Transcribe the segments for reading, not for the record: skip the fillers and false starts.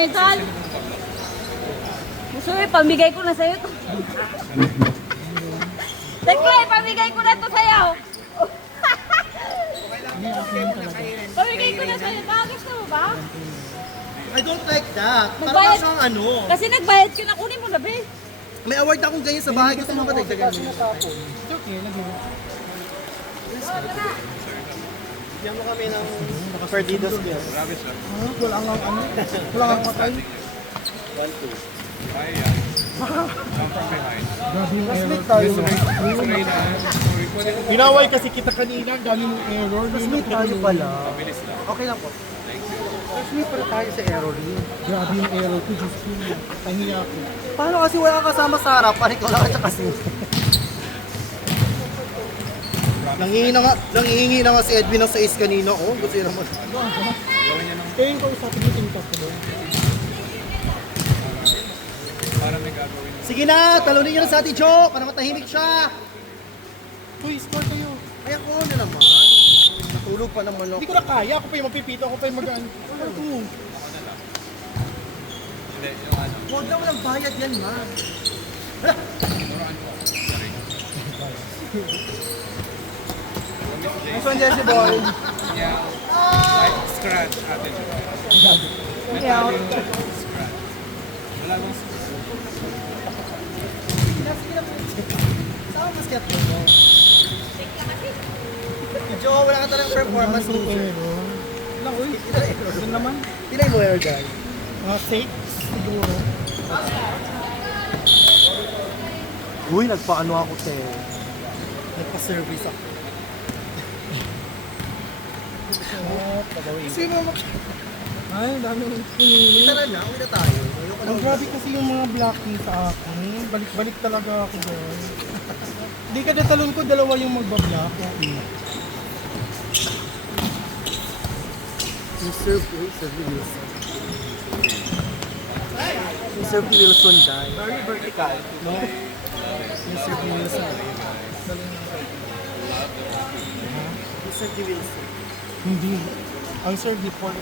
Metal. Gusto mo, pamigay ko na sa'yo to. Teka, pamigay ko na to sa'yo. Pamigay ko na sa'yo. Baka gusto mo ba? I don't like that. Parang Nagbayad. siyang ano. Kasi nagbayad ka na, kunin mo na, be. May award akong ganyan sa bahay. Gusto mo ba dagdagan mo? Okay, lagyan mo. Bigyan mo kami ng Perdidos Bill. Wala nga ano. Wala nga patay. Grabe yung error. tayo. Inaway kasi kita kanina, dami mong error. May tayo pala. Okay lang po. May pala tayo sa error yun. Grabe yung error ko, Diyos ko. Tahiya ko. Paano kasi wala kang kasama sa harapan? Ikaw lang at kasi. Nangihingi na nga si Edwin ng 6 kanina. Oh, gusto yun naman. Kaya yung kausapin mo tingin ko. Sige na, talunin nyo na sa atin, Jo, para matahimik siya. Uy, score kayo. Ay, ako na naman. Natulog pa naman ako. Hindi ko na kaya. Ako pa yung mapipito. Ako pa yung mag-ano. Huwag na walang bayad yan, ma. Mas one Jesse Boy. Scratch atin. Yeah. Wala bang Saan mas kaya po? Jo, wala ka talagang performance mo. Error. Lang, uy. Yun naman. Pinay lawyer guy. Mga 6 siguro. Uy, nagpaano ako, te. Nagpa-service ako. Sino mo? Ay, dami yung pinili. Tara na, uwi na tayo. Ayoko na. Ang grabe kasi yung mga blocking sa akin. Balik-balik talaga ako doon. Hindi kada talon ko, dalawa yung magbablock. You serve Wilson. You serve Wilson, guy. Very vertical. No? You serve Wilson. You serve Wilson. Hindi. Ang sir, di po. Ay,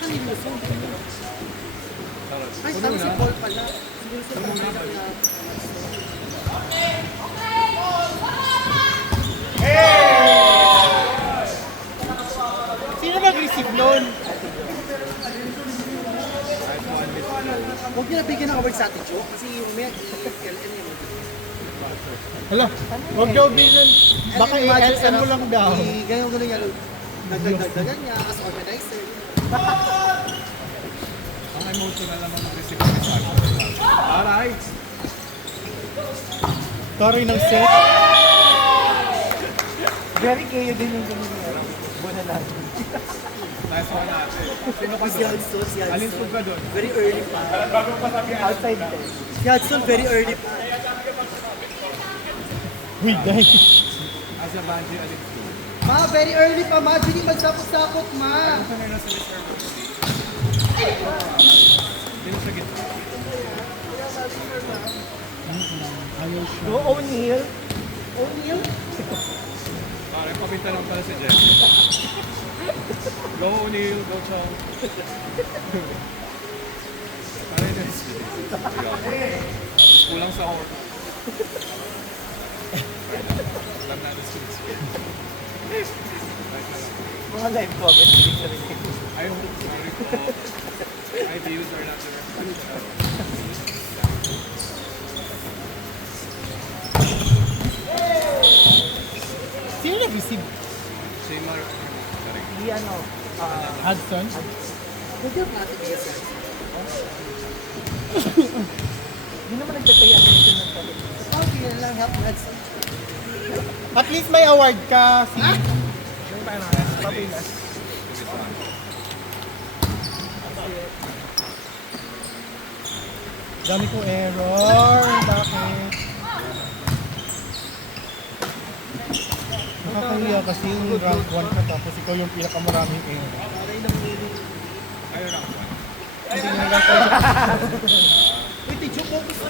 saan ni Wilson? Ay, saan si Paul pala? Si Wilson pala. Sino nag-receive nun? Huwag niyo nabigyan ng award sa atin, Jo. Kasi yung may i-LN yun. Hala, huwag daw bilan. Baka i-LN mo lang daw. Ganyan yan. Nagdagdagan niya as organizer. ang emotional naman mag-receive kami sa akin? Alright! Sorry ng set. Very kayo din yung ganyan niya. Buwan na natin. Nice one natin. Sino ka Si doon? Hudson, si Alin Hudson. po ka doon? Very early pa. Outside din. Si Hudson, very early pa. Uy, guys. As a Banji, alin po? Ma, very early pa, ma. Hindi magsapot-sapot, ma. Sanay na sa Mr. Moody. Sino sa gitna? Ayaw siya. Go, O'Neal. O'Neal? Parang kapintanong pala si Jeff. Go O'Neal, go Chong. Parang yun si kulang sa horn. Alam natin si Mga live comments, hindi ka rin. I hope sorry po. My views are not there. Sino nag-receive? Si Mar... Sorry. Hindi ano, Hudson? hindi ako natin bigyan siya. Hindi naman nagtataya ako ng talaga. Okay, yun lang help na. At least may award ka. Papilas. Dami kong error. Bakit? Nakakahiya kasi yung rank 1 ka tapos ikaw yung pinakamaraming error. Ayun lang. Hindi mo lang tayo. Wait, did you focus ka?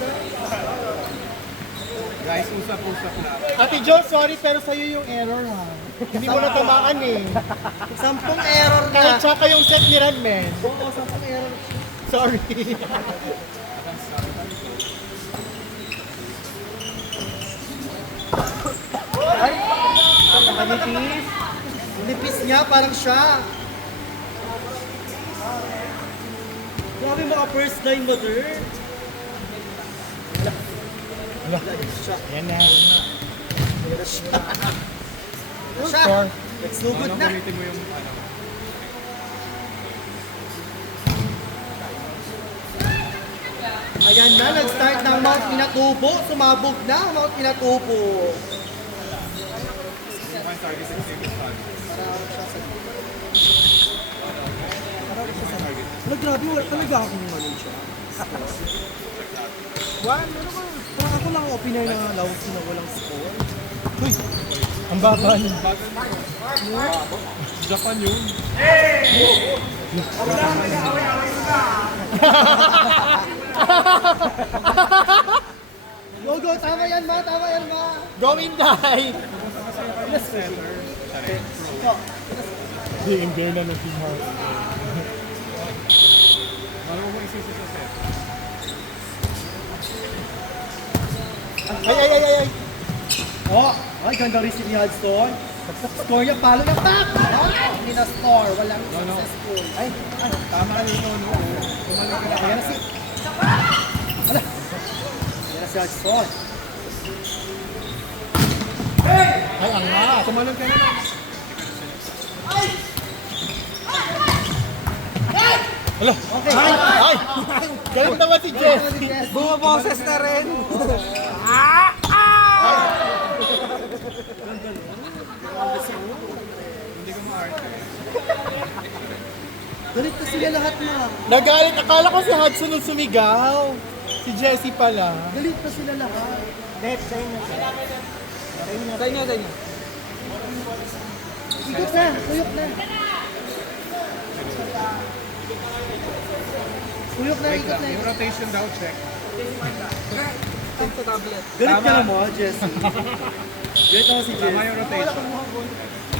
Guys, usap-usap na. Ate Jo, sorry pero sa'yo yung error ha. Hindi mo natamaan eh. 10 error na. Kahit tsaka yung set ni Redman. Oo, 10 error. Sorry. Ay, nakanipis. Nipis niya, parang siya. Grabe mga first line mo, sir. Wala. Yan na. Siya. Score. Sugod na. Gamitin mo yung ano. Ayan na, nag-start ng Mount Pinatubo. Sumabog na ang Mount Pinatubo. One target and save the fun. Wala, grabe, wala talaga akong ano siya. Parang ako lang ang Pinay na Laos na walang score. Uy, ang baba niya. Japan yun. Go, go, tama yan ma, tama yan ma. Going die! Center. Hindi, hindi na ng Team Heart. Marunong mo isisi sa set. Ay! Oh, ay, ganda rin si Hudson. Score niya, palo niya, pak! Hindi na score, walang successful. Ay, Tama yun, no? ayan na si... Wala. Ayan na si Hudson. Ay, angat! Tumalon ka na lang. Alo! Okay. Ay! Galit naman si Jess! Bumaboses na rin. Hindi ko ma-arte. Galit na sila lahat na. Nagalit! Akala ko si Hudson yung sumigaw. Si Jessie pala. Galit na sila lahat. Net, sa inyo. Sa inyo. Ikot na, tuyok na. Tuyok na, ikot na. Yung rotation daw, check. Galit ka na mo, Jessie. Galit ako si Tama Jessie. yung rotation.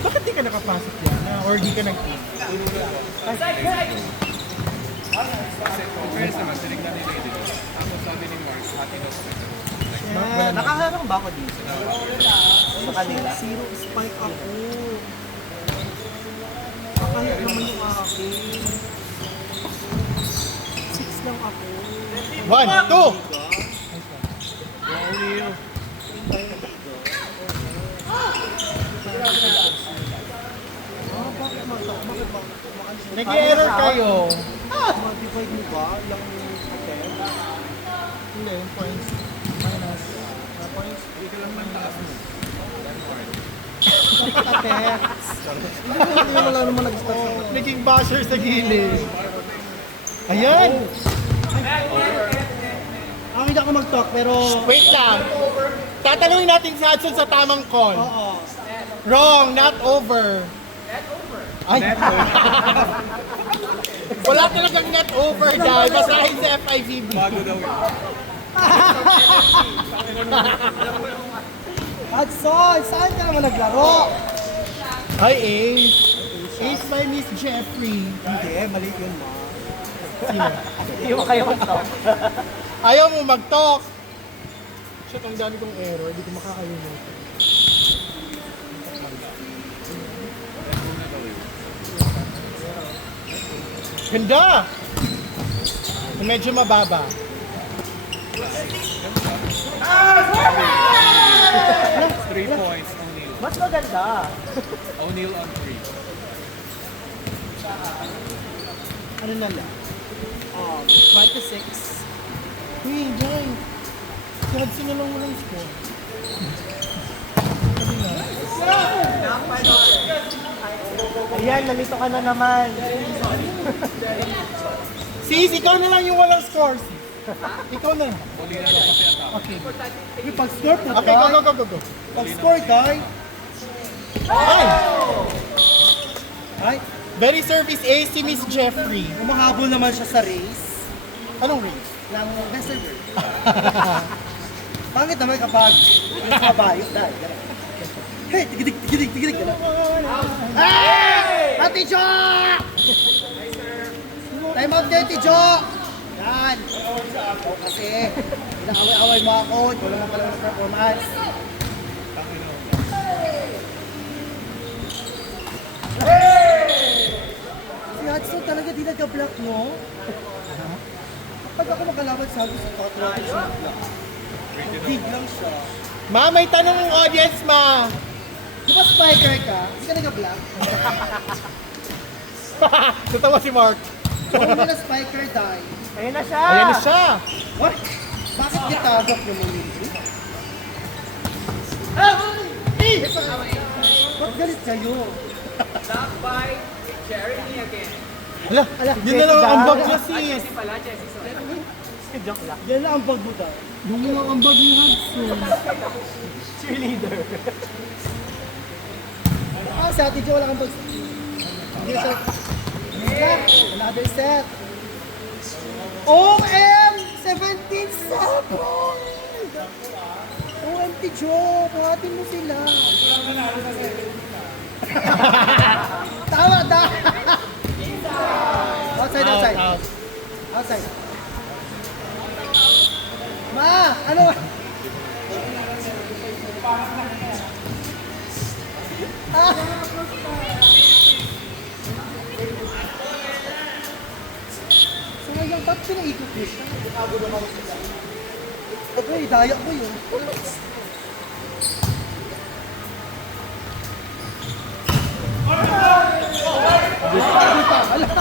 Bakit di ka nakapasok yan? Or di ka nag-team? Kasi kung fairness naman, tinignan ni Lady. Tapos sabi ni Mark, hati daw sa Nakaharang ba ako dito? Sa kanila? Zero spike ako. Nakahit naman yung akin. 6 lang ako. 1, 2! Bakit ba? Nag-error kayo. Ma-divide mo ba? Yung hotel? Hindi, yung points. Minus. Points. Hindi ka lang man taas mo. Hindi wala naman nag-start. Naging basher sa gilid. Ayan! Ako hindi ako mag-talk pero... Wait lang. Tatanungin natin si Hudson sa tamang call. Oo. Wrong, not over. Ay! Wala talagang net over dahil basahin sa FIVB. Bago daw yun. Hudson, saan ka naman naglaro? Hi, Ace. Ace by Miss Jeffrey. Hindi, mali yun ma. Sino? Hindi mo kayo mag-talk. Ayaw mo mag-talk. Shit, ang dami kong error. Hindi ko makakalimutan. Ganda! Medyo mababa. 3 points, O'Neal. Mas maganda. O'Neal on 3. Ano na lang? 26. Uy, Jay. Si Hudson na lang walang score. Ayan, nalito ka na naman. Sis, ikaw na lang yung walang score. Ikaw na lang. Uli na daw kasi ang tao. Okay. Yung pag-score po, Okay, go. Pag-score, guy. Ay! Ay, Very service ace si Miss Jeffrey. umahabol naman siya sa race. Anong race? Ng best server. Pangit naman kapag nakabayo dahil. Hey, tigidig. Hey! Ate Jo! Time out kayo, Ate Jo! Yan. Kasi, inaaway-away mo ako. Ikaw lang pala ng performance. Si Hudson talaga di nag-block, no? Kapag ako makalaban sa Hudson, pakatulad siya nag-block. Dig lang siya. Ma, may tanong ng audience, ma. Di ba spiker ka? Hindi ka nag-block? Tatawa si Mark. Kung hindi na spiker, die. Ayun na siya. Ayan na siya. What? Bakit gitagap yung mga hindi? Ba't galit kayo? Stop by Jeremy again. Hala, yun na lang ang ambag niya sis. Si pala, Jessie. Sorry. Yan lang ang pagbuta. Yung mga ambag ni Hudson. Cheerleader. Si Ate Jo, wala kang pag... Hindi siya... Another set. OM! 17 sabon! OMT Jo, buhatin mo sila. Tama, da! Outside. Outside. Ma! Ano? Sayang, ba't pinaikot niyo siya? Itago naman ako sila. Okay, daya ko yun.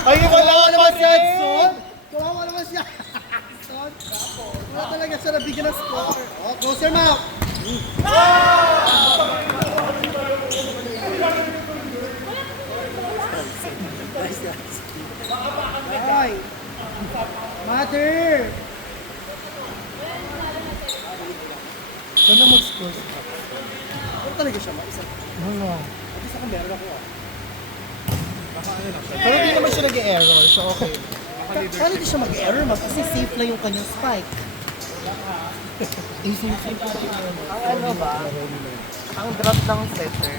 Ay, wala naman pa si Hudson. Kawawa naman siya. Hudson. Wala talaga siya nabigyan ng score. Oh, closer mouth. Ay. Mother. Saan na mag-score? Ano talaga siya? Isa. Ano? Isa ko meron ako. Pero hindi naman siya nag-error, so okay. Paano di siya mag-error? Kasi safe lang yung kanyang spike. Ang ano ba? Ang drop ng setter.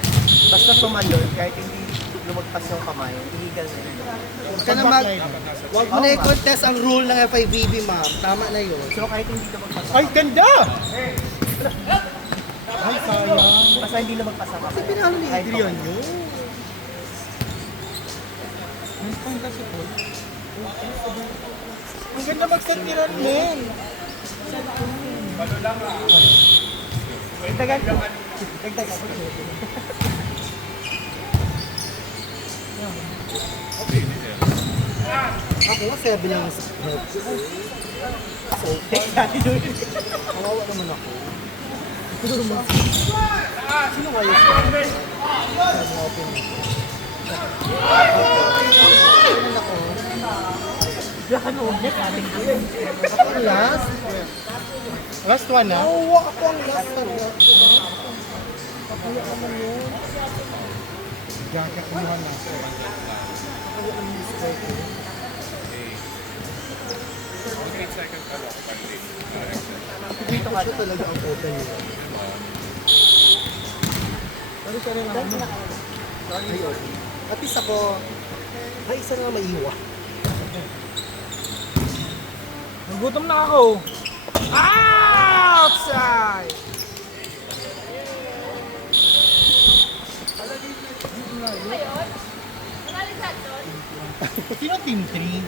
Basta tumalon, kahit hindi lumagpas yung kamay, illegal na yun. Huwag ka na Huwag mo na i-contest ang rule ng FIVB, ma'am. Tama na yun. So kahit hindi lumagpas Ay, ganda! Ay, sayang. basta hindi lumagpas ang Kasi kamay. pinalo ni Adrian yun. Nice point kasi po. Ang ganda mag-set ni Ronmen. Dagdagan ko. Dagdagan ko. Ako nga 7 lang sa head. So, kawawa naman ako. Sino kayo sa mga open? Ano ulit ating Ako ang last? Last one na. Oo, ako ang last talaga. Kakaya naman yun. Jacket kumuha na. Kakaya naman yung strike. 8 seconds ka lang. Dito ka siya talaga ang open nila. Ano siya rin ako? Ay, okay. At least ako, ay isa na maiwa. Nagutom na ako. Outside! Ngayon, nakaligad doon. Sino team 3?